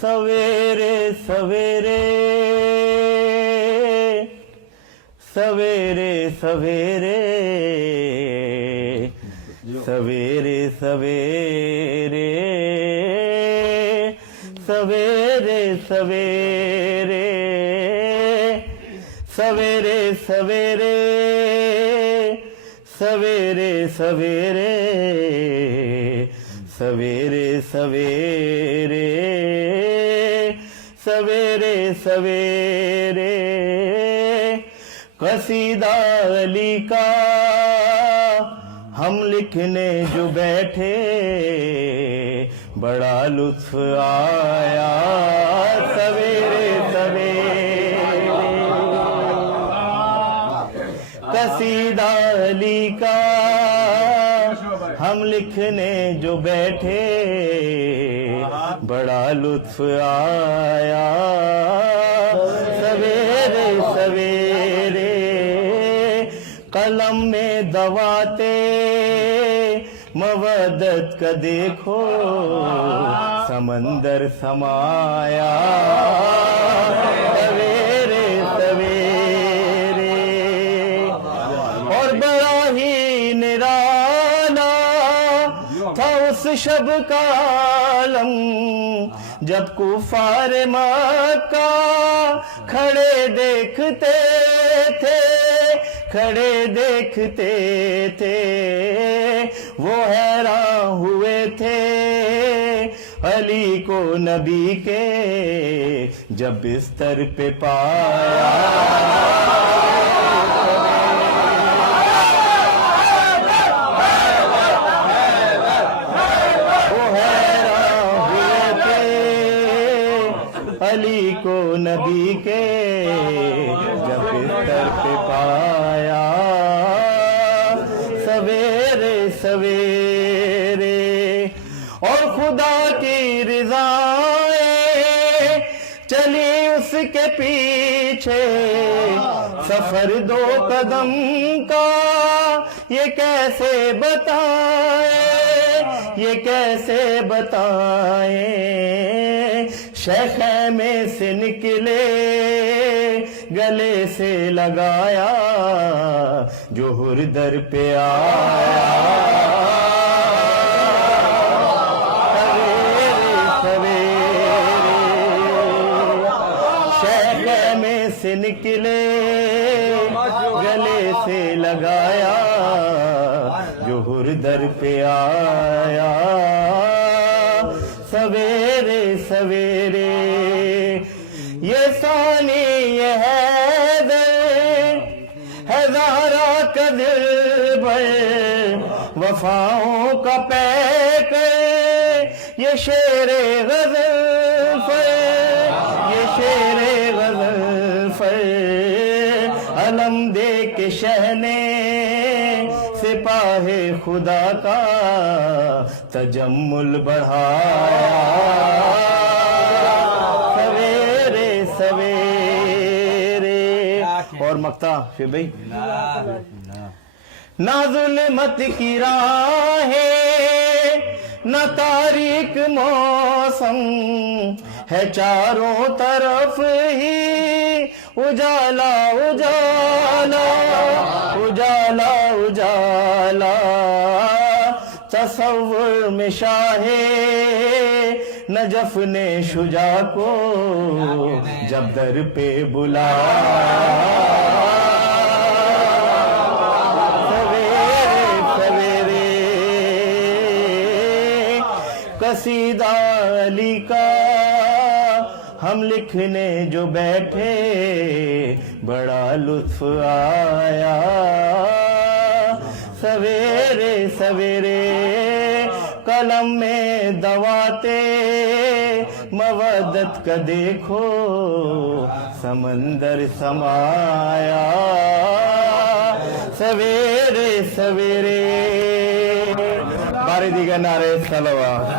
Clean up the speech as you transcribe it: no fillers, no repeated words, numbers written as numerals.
سویرے سویرے سویرے سویرے سویرے سویرے سویرے سویرے سویرے سویرے سویرے سویرے سویرے سویرے سویرے سویرے قصیدہ علی کا ہم لکھنے جو بیٹھے بڑا لطف آیا سویرے سویرے قصیدہ علی کا ہم لکھنے جو بیٹھے بڑا لطف آیا سویرے سویرے قلم میں دواتے مودت کا دیکھو سمندر سمایا سویرے سویرے اور بڑا ہی نرالا تھا اس شب کا عالم جب کفار مکہ کھڑے دیکھتے تھے کھڑے دیکھتے تھے وہ حیران ہوئے تھے علی کو نبی کے جب بستر پہ پایا علی کو نبی کے جب بستر پہ پایا سویرے سویرے اور خدا کی رضائیں چلی اس کے پیچھے سفر 2 قدم کا یہ کیسے بتائیں یہ کیسے بتائیں شیخے میں سے نکلے گلے سے لگایا جوہر در پہ آیا سویرے سویرے شیخے میں سے نکلے گلے سے لگایا جوہر در پہ آیا سویرے سویرے یہ ثانی یہ حیدر ہے زہرا کا دل بھر وفاؤں کا پیکر یہ شیر غزل فر یہ شیر غزل فر علم دے کے شہنے سپاہ خدا کا تجمل بڑھایا سویرے سویرے اور مقطع پھر بھائی نہ ظلمت کی راہیں نہ تاریک موسم ہے چاروں طرف ہی اجالا اجالا اجالا اجالا تصور میں شاہ نجف نے شجاع کو جب در پہ بلایا سویرے سویرے قصیدہ علی کا ہم لکھنے جو بیٹھے بڑا لطف آیا سویرے سویرے قلم میں دواتے مودت کا دیکھو سمندر سمایا سویرے سویرے بارے دیگر نعرے صلوات